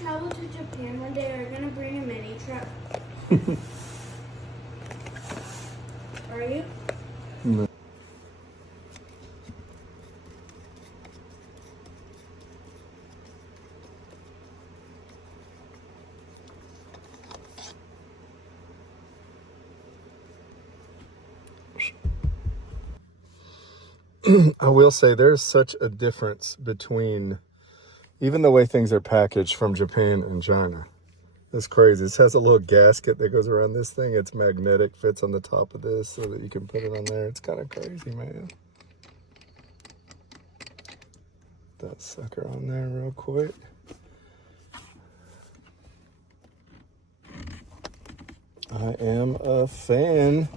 travel to Japan one day, are you gonna bring a mini truck? Are you? No. I will say there's such a difference between even the way things are packaged from Japan and China. It's crazy. This has a little gasket that goes around this thing. It's magnetic, fits on the top of this so that you can put it on there. It's kind of crazy, man. That sucker on there real quick. I am a fan.